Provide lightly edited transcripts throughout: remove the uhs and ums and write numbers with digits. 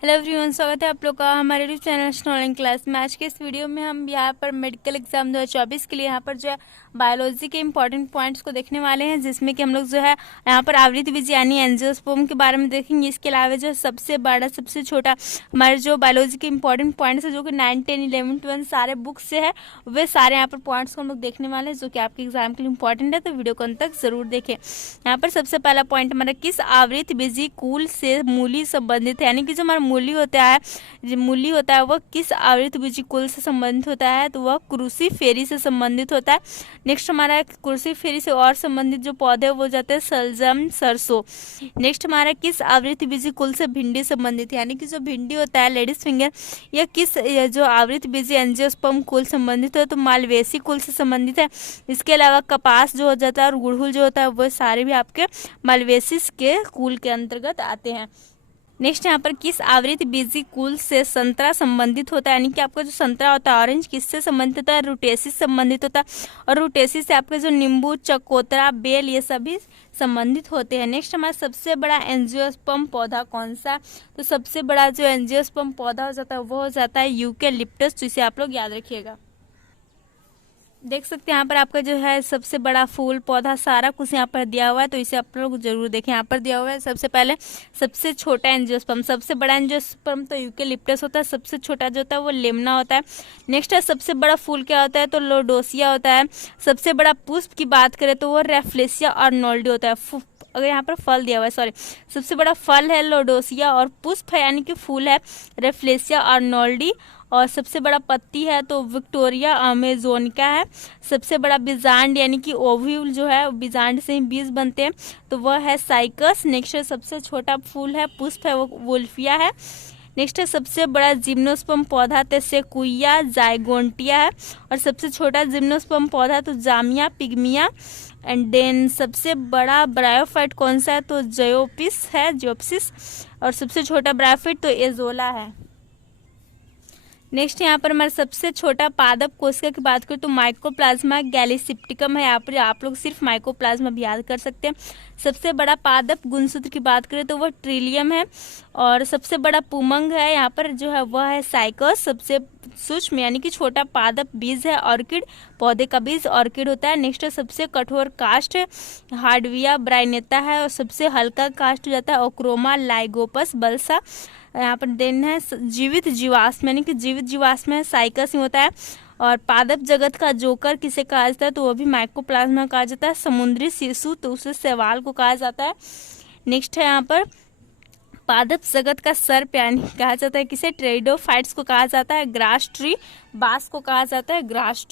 Hello everyone, स्वागत है आप लोग का हमारे यूट्यूब चैनल ऑनलाइन क्लास में। आज के इस वीडियो में हम यहाँ पर मेडिकल एग्जाम 2024 के लिए यहाँ पर जो है बायोलॉजी के इंपॉर्टेंट पॉइंट्स को देखने वाले हैं, जिसमें कि हम लोग जो है यहाँ पर आवृत्ति बीज यानी एंजियोस्पर्म के बारे में देखेंगे। इसके अलावा जो सबसे बड़ा सबसे छोटा हमारे जो बायोलॉजी के इंपॉर्टेंट पॉइंट्स है जो कि 9, 10, 11, 12 सारे बुक्स से है, वे सारे यहाँ पर पॉइंट्स को हम लोग देखने वाले हैं जो कि आपके एग्जाम के लिए इंपॉर्टेंट है। तो वीडियो को अंत तक जरूर देखें। यहाँ पर सबसे पहला पॉइंट हमारा किस आवृत्ति बीजी कुल से मूली संबंधित है, यानी कि जो हमारा मूली होता है, जो मूली होता है वह किस आवृत्ति बीजी कुल से संबंधित होता है, तो वह क्रूसीफेरी से संबंधित होता है। नेक्स्ट हमारा क्रूसीफेरी से और संबंधित जो पौधे वो जाते हैं सलजम, सरसों। नेक्स्ट हमारा किस आवृत्ति बीजी कुल से भिंडी संबंधित है, यानी कि जो भिंडी होता है लेडीज फिंगर, यह किस जो आवृत्ति बीजी एंजियोस्पर्म कुल संबंधित है, तो मालवेसी कुल से संबंधित है। इसके अलावा कपास जो हो जाता है और गुड़हल जो होता है वह सारे भी आपके मालवेसिस के कुल के अंतर्गत आते हैं। नेक्स्ट यहाँ पर किस आवृत्ति बीजी कुल से संतरा संबंधित होता है, यानी कि आपका जो संतरा होता है ऑरेंज किससे संबंधित होता है, रूटेसी संबंधित होता है। और रूटेसी से आपके जो नींबू, चकोतरा, बेल ये सभी संबंधित होते हैं। नेक्स्ट हमारा सबसे बड़ा एंजियोस्पर्म पौधा कौन सा, तो सबसे बड़ा जो एंजियोस्पर्म पौधा हो जाता है वो हो जाता है यूकेलिप्टस। तो इसे आप लोग याद रखिएगा। देख सकते हैं यहाँ पर आपका जो है सबसे बड़ा फूल पौधा सारा कुछ यहाँ पर दिया हुआ है, तो इसे आप लोग जरूर देखें। यहाँ पर दिया हुआ है सबसे पहले सबसे छोटा एंजियोस्पर्म, सबसे बड़ा एंजियोस्पर्म तो यूकेलिप्टस होता है, सबसे छोटा जो होता है वो लेमना होता है। नेक्स्ट है सबसे बड़ा फूल क्या होता है, तो लोडोसिया होता है। सबसे बड़ा पुष्प की बात करें तो वो रेफ्लेसिया आर्नोल्डी होता है। अगर यहाँ पर फल दिया हुआ है, सॉरी, सबसे बड़ा फल है लोडोसिया और पुष्प है यानी कि फूल है रेफ्लेसिया आर्नोल्डी। और सबसे बड़ा पत्ती है तो विक्टोरिया अमेजोनिका है। सबसे बड़ा बीजांड यानी कि ओव्यूल जो है बीजांड से ही बीज बनते हैं तो वह है साइकस। नेक्स्ट सबसे छोटा फूल है पुष्प है वो वुल्फिया है। नेक्स्ट है सबसे बड़ा जिम्नोस्पर्म पौधा तो सेक्वुइया जाइगोंटिया है। और सबसे छोटा जिम्नोस्पर्म पौधा तो जामिया पिग्मिया। एंड देन सबसे बड़ा ब्रायोफाइट कौन सा है, तो जियोपिस है, जियोप्सिस। और सबसे छोटा ब्रायोफाइट तो एजोला है। नेक्स्ट यहाँ पर हमारा सबसे छोटा पादप कोशिका की बात करें तो माइकोप्लाज्मा गैलीसिप्टिकम है। यहाँ पर आप लोग सिर्फ माइकोप्लाज्मा भी याद कर सकते हैं। सबसे बड़ा पादप गुणसूत्र की बात करें तो वह ट्रिलियम है। और सबसे बड़ा पुमंग है यहाँ पर जो है वह है साइकस। सबसे सूक्ष्म यानी कि छोटा पादप बीज है ऑर्किड, पौधे का बीज ऑर्किड होता है। नेक्स्ट सबसे कठोर कास्ट हार्डविया ब्राइनेता है। और सबसे हल्का कास्ट हो जाता है ओक्रोमा लाइगोपस बल्सा। यहाँ पर देन है जीवित जीवाश्म यानी कि जीवित जीवाश्म है साइकस ही होता है। और पादप जगत का जोकर किसे कहा जाता है, तो वो भी माइकोप्लाज्मा कहा जाता है। समुद्री शिशु तो उसे शैवाल को कहा जाता है। नेक्स्ट है यहाँ पर पादप जगत का सर्प यानी कहा जाता है किसे, ट्रेडोफाइट्स को कहा जाता है। ग्रास ट्री बांस को कहा जाता है ग्रास।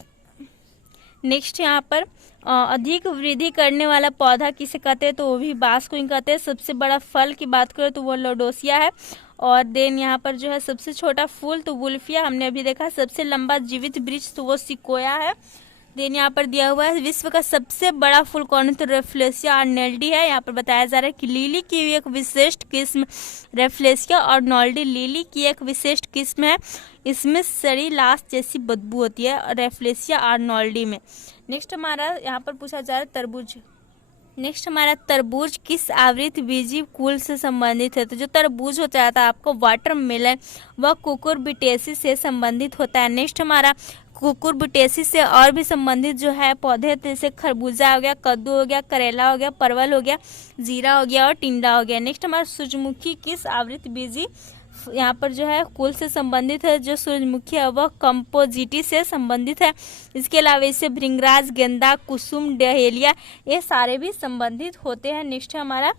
नेक्स्ट यहाँ पर अधिक वृद्धि करने वाला पौधा किसे कहते हैं, तो वो भी बांस को ही कहते हैं। सबसे बड़ा फल की बात करें तो वो लोडोसिया है। और देन यहाँ पर जो है सबसे छोटा फूल तो वुल्फिया हमने अभी देखा। सबसे लंबा जीवित वृक्ष तो वो सिकोया है। देन यहाँ पर दिया हुआ है विश्व का सबसे बड़ा फूल कौन है, तो रेफ्लेसिया आर्नोल्डी है। यहाँ पर बताया जा रहा है कि लिली की एक विशिष्ट किस्म रेफ्लेसिया आर्नोल्डी लिली की एक विशिष्ट किस्म है। इसमें सड़ी लाश जैसी बदबू होती है रेफ्लेसिया आर्नोल्डी में। नेक्स्ट हमारा यहाँ पर पूछा जा रहा है तरबूज। नेक्स्ट हमारा तरबूज किस आवृत्ति बीजी कुल से संबंधित है, तो जो तरबूज होता है आपको वाटरमेलन वह कुकुरबिटेसी से संबंधित होता है। नेक्स्ट हमारा कुकुरबिटेसी से और भी संबंधित जो है पौधे जैसे खरबूजा हो गया, कद्दू हो गया, करेला हो गया, परवल हो गया, जीरा हो गया और टिंडा हो गया। नेक्स्ट हमारा सूरजमुखी किस आवृत्ति बीजी यहाँ पर जो है कुल से संबंधित है, जो सूरजमुखी है वह कंपोजिटी से संबंधित है। इसके अलावा इससे भृंगराज, गेंदा, कुसुम, डहेलिया ये सारे भी संबंधित होते हैं। नेक्स्ट हमारा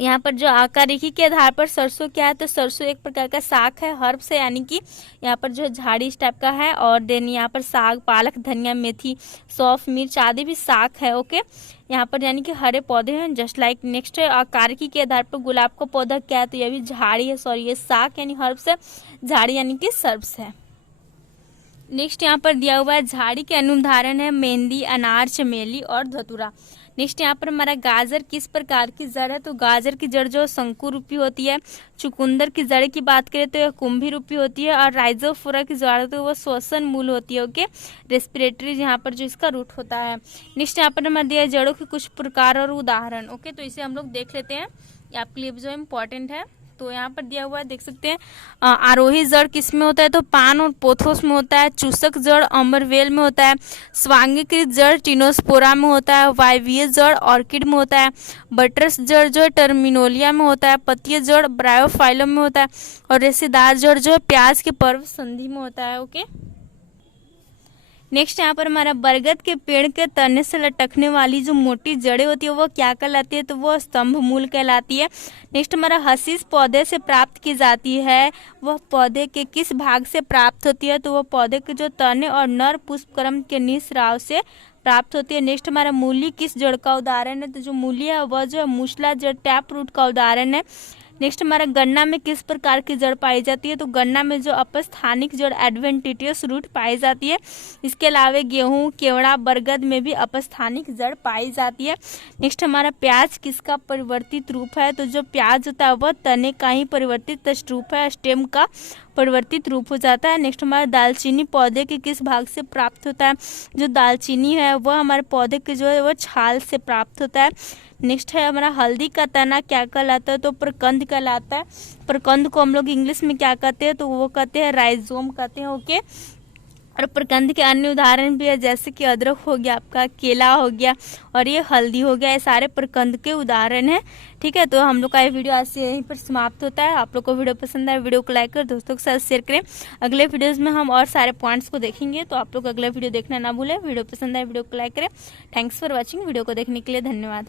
यहाँ पर जो आकारिकी के आधार पर सरसों क्या है, तो सरसों एक प्रकार का साग है हर्ब से, यानी कि यहाँ पर जो झाड़ी इस टाइप का है। और देन यहाँ पर साग, पालक, धनिया, मेथी, सौंफ, मिर्च आदि भी साग है। ओके, यहाँ पर यानी कि हरे पौधे हैं जस्ट लाइक। नेक्स्ट है आकारिकी के आधार पर गुलाब का पौधा क्या है, तो यह भी झाड़ी है, सॉरी ये साग यानी हर्ब्स है, झाड़ी यानी कि सर्ब्स है। नेक्स्ट यहाँ पर दिया हुआ है झाड़ी के अनुदाहरण है मेहंदी, अनार, चमेली और धतूरा। नेक्स्ट यहाँ पर हमारा गाजर किस प्रकार की जड़ है, तो गाजर की जड़ जो शंकु रूपी होती है। चुकंदर की जड़ की बात करें तो यह कुंभी रूपी होती है। और राइजोफोरा की जड़ तो वह श्वसन मूल होती है। ओके, रेस्पिरेटरी यहाँ पर जो इसका रूट होता है। नेक्स्ट यहाँ पर हमारा दिया है जड़ों के कुछ प्रकार और उदाहरण। ओके, तो इसे हम लोग देख लेते हैं, ये आपके लिए जो इम्पोर्टेंट है। तो यहाँ पर दिया हुआ है, देख सकते हैं। आरोही जड़ किस में होता है, तो पान और पोथोस में होता है। चूसक जड़ अमरवेल में होता है। स्वांगीकृत जड़ टिनोस्पोरा में होता है। वायवीय जड़ ऑर्किड में होता है। बटरस जड़ जो है टर्मिनोलिया में होता है। पत्तीय जड़ ब्रायोफाइलम में होता है। और रेशेदार जड़ जो है प्याज के पर्व संधि में होता है। ओके, नेक्स्ट यहाँ पर हमारा बरगद के पेड़ के तने से लटकने वाली जो मोटी जड़ें होती है वो क्या कहलाती है, तो वो स्तंभ मूल कहलाती है। नेक्स्ट हमारा हसीस पौधे से प्राप्त की जाती है, वह पौधे के किस भाग से प्राप्त होती है, तो वह पौधे के जो तने और नर पुष्पक्रम के निस्राव से प्राप्त होती है। नेक्स्ट हमारा मूली किस जड़ का उदाहरण है, तो जो मूली है वह जो मूसला जड़ टैप रूट का उदाहरण है। नेक्स्ट हमारा गन्ना में किस प्रकार की जड़ पाई जाती है, तो गन्ना में जो अपस्थानिक जड़ एडवेंटिटियस रूट पाई जाती है। इसके अलावा गेहूं, केवड़ा, बरगद में भी अपस्थानिक जड़ पाई जाती है। नेक्स्ट हमारा प्याज किसका परिवर्तित रूप है, तो जो प्याज होता है वह तने का ही परिवर्तित रूप है, स्टेम का परिवर्तित रूप हो जाता है। नेक्स्ट हमारा दालचीनी पौधे के किस भाग से प्राप्त होता है, जो दालचीनी है वह हमारे पौधे के जो है वह छाल से प्राप्त होता है। नेक्स्ट है हमारा हल्दी का तना क्या कहलाता है, तो प्रकंद कहलाता है। प्रकंद को हम लोग इंग्लिश में क्या कहते हैं, तो वो कहते हैं राइजोम कहते हैं। ओके, और प्रकंद के अन्य उदाहरण भी है, जैसे कि अदरक हो गया, आपका केला हो गया और ये हल्दी हो गया, ये सारे प्रकंद के उदाहरण हैं। ठीक है, तो हम लोग का ये वीडियो आज से यहीं पर समाप्त होता है। आप लोग को वीडियो पसंद आए, वीडियो को लाइक कर दोस्तों के साथ शेयर करें। अगले वीडियोस में हम और सारे पॉइंट्स को देखेंगे, तो आप लोग अगला वीडियो देखना ना भूलें। वीडियो पसंद आए वीडियो को लाइक करें। Thanks for watching. वीडियो को देखने के लिए धन्यवाद।